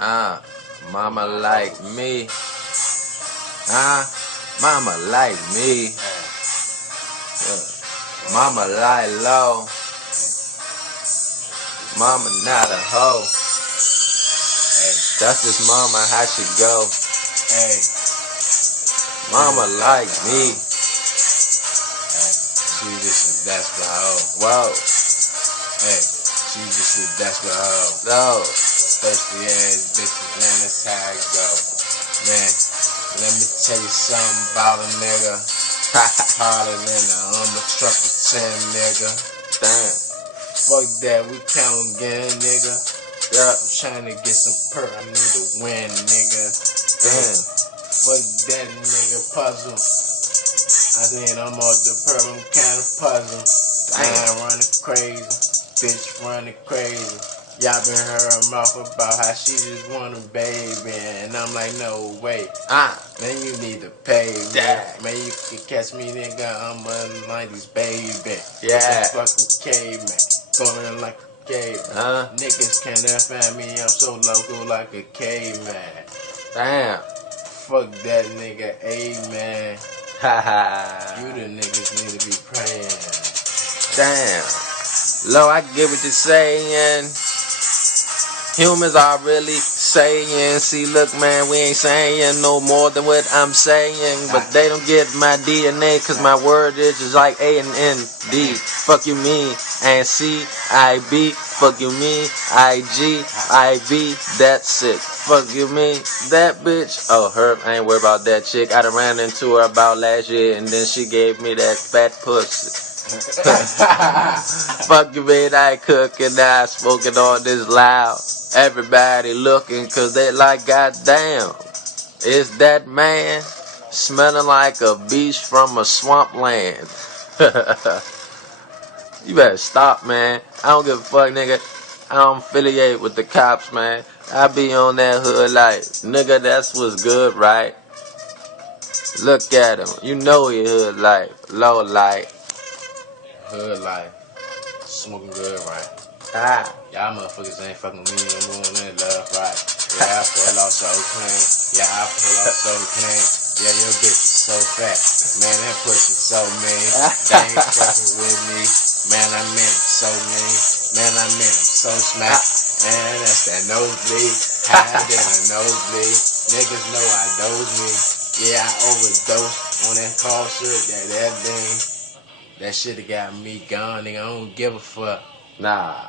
Ah, mama like me. Ah, mama like me. Mama lie low. Mama not a hoe. That's just mama how she go. Hey, Mama like me. she just a desperate hoe. Whoa, Hey, she just a desperate hoe. no. Thirsty ass bitches, man, that's how it go. Man, let me tell you something about a nigga. Harder than a truck of 10, nigga. Damn. Fuck that, we count again, nigga. Yeah. I'm trying to get some perk, I need to win, nigga. Damn. Fuck that nigga puzzle. I think I'm off the perk, I'm kinda puzzled. I'm running crazy, bitch running crazy. Y'all been hearing mouth about how she just want a baby, and I'm like, no way. Ah, Man, you need to pay, man. Yeah. Man, you can catch me, nigga. I'm a 90s baby. Yeah. Fucking caveman. Going in like a caveman. huh? Niggas can't find me. I'm so local like a caveman. Damn. Fuck that nigga, amen. Ha You the niggas need to be praying. Damn. Lo, I get what you're saying. Humans are really saying, see, look, man, we ain't saying no more than what I'm saying, but they don't get my DNA, cause my word is just like A and N, D. Fuck you mean, and C, I, B. Fuck you mean, I, G, I, B. That's it. Fuck you mean, that bitch. Oh, her, I ain't worried about that chick. I done ran into her about last year, and then she gave me that fat pussy. Fuck you mean, I ain't cooking, I smoking on this loud. Everybody looking cause they like, goddamn, is that man smelling like a beach from a swampland? You better stop, man. I don't give a fuck, nigga. I don't affiliate with the cops, man. I be on that hood life. Nigga, that's what's good, right? Look at him. You know he hood life. Low life. Hood life. Smoking good, right? Ah. Y'all motherfuckers ain't fucking with me no more than love, right? Yeah, I pull off so clean. Yeah, I pull off so clean. Yeah, your bitch is so fat. Man, that pussy so mean. They ain't fucking with me. Man, I'm in it so mean. Man, I'm in it so smack. Man, that's that nosebleed. Higher than a nosebleed. Niggas know I doze me. Yeah, I overdose on that cough shit. That thing. That shit got me gone, nigga. I don't give a fuck. Nah.